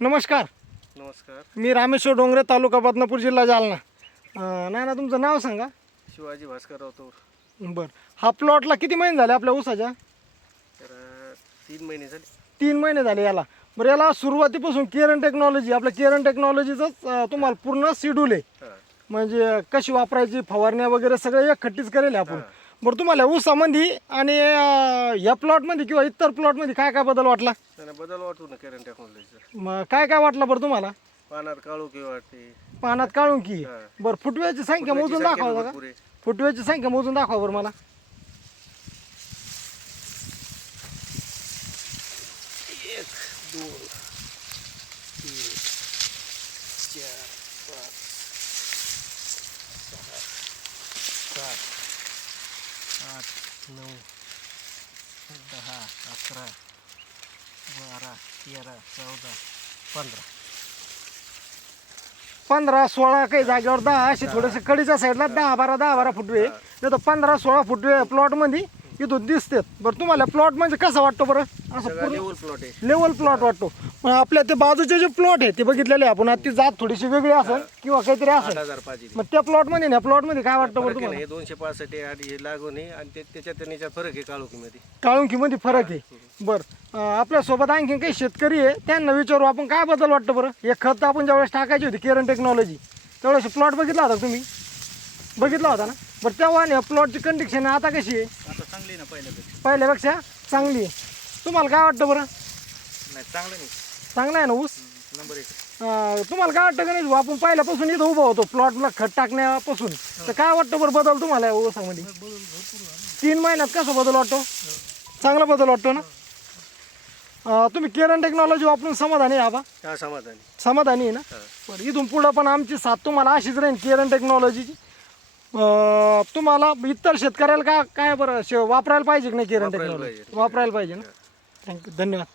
नमस्कार. नमस्कार. मी रामेश्वर डोंगरे, तालुका बदनापूर, जिल्हा जालना. नाना तुमचं नाव सांगा. शिवाजी भास्कर राऊत. बरं, हा प्लॉटला किती महिने झाले आपल्या ऊसाच्या? तर 3 महिने झाले. 3 महिने झाले याला. बरं, याला सुरुवातीपासून केरन टेक्नॉलॉजी, आपल्या केरन टेक्नॉलॉजीचंच तुम्हाला पूर्ण शेड्यूल आहे. हां. म्हणजे कशी वापरायची, फवारण्या वगैरे सगळं एकखट्टीच करेल आहे आपण. हां. बरं, तुम्हाला ऊसामध्ये आणि या प्लॉटमध्ये किंवा इतर प्लॉटमध्ये काय काय बदल वाटला? त्याने बदल वाटतो ना केरन टेक्नॉलॉजीचा. मग काय काय वाटलं बरं तुम्हाला? पानात काळोखी वाटते. पानात काळुंकी. हां. बरं, फुटव्याची संख्या मोजून संख्या दाखवा भरपूर का? आहे. फुटव्याची संख्या मोजून दाखवा बरं मला. 1 2 3 4 5 6 7 8 9 10 11 12 13 14 15. 15 16 काही जागेवर 10 असे थोडेसे कडीच्या साईडला 10 12 फुटवे. नाही तर 15 16 फुटवे प्लॉटमध्ये इथून दिसतात. बरं, तुम्हाला प्लॉट म्हणजे कसं वाटतो बरं? असं सगळा लेवल प्लॉट आहे. लेवल प्लॉट वाटतो. पण आपल्या ते बाजूचे जे प्लॉट आहे ते बघितलेले आपण, ती जात थोडीशी वेगळी असेल किंवा काहीतरी असेल. 8,000 पाहिजे. मग त्या प्लॉटमध्ये ना प्लॉटमध्ये काय वाटतं बरं फरक आहे ना, तुम्हाला? हे 265 आहे आणि हे लागून आहे आणि त्याच्यात आणि याच्यात फरक आहे काळोखीमध्ये. काळुंकीमध्ये फरक आहे. बरं, आपल्यासोबत आणखी काही शेतकरी आहे, त्यांना विचारू आपण काय बदल वाटतं बरं. हे खत आपण ज्यावेळेस टाकायची होती केरन टेक्नॉलॉजी, त्यावेळेस प्लॉट बघितला होता तुम्ही? बघितला होता ना. बरं, तेव्हा आणि प्लॉटची कंडिशन आता कशी आहे? आता चांगली आहे ना पहिल्यापेक्षा चांगली आहे. तुम्हाला काय वाटतं बरं? नाही चांगलं नाही. चांगला आहे ना ऊस? नंबर 1. तुम्हाला काय वाटतं का नाही, आपण पहिल्यापासून इथं उभा होतो प्लॉटला खत टाकण्यापासून, तर काय वाटतं बरं बदल तुम्हाला या ऊसामध्ये? 3 महिन्यात कसा बदल वाटतो? चांगला बदल वाटतो ना. तुम्ही केरन टेक्नॉलॉजी वापरून समाधानी आहे आबा? हा, समाधानी. समाधानी आहे ना. हा. बरं, इथून पुढं पण आमची साथ तुम्हाला अशीच राहील केरन टेक्नॉलॉजीची. तुम्हाला इतर शेतकऱ्याला काय काय बरं वापरायला पाहिजे की नाही केरन वापरायला टेक्नॉलॉजी? पाहिजे. वापरायला पाहिजे ना. थँक्यू, धन्यवाद.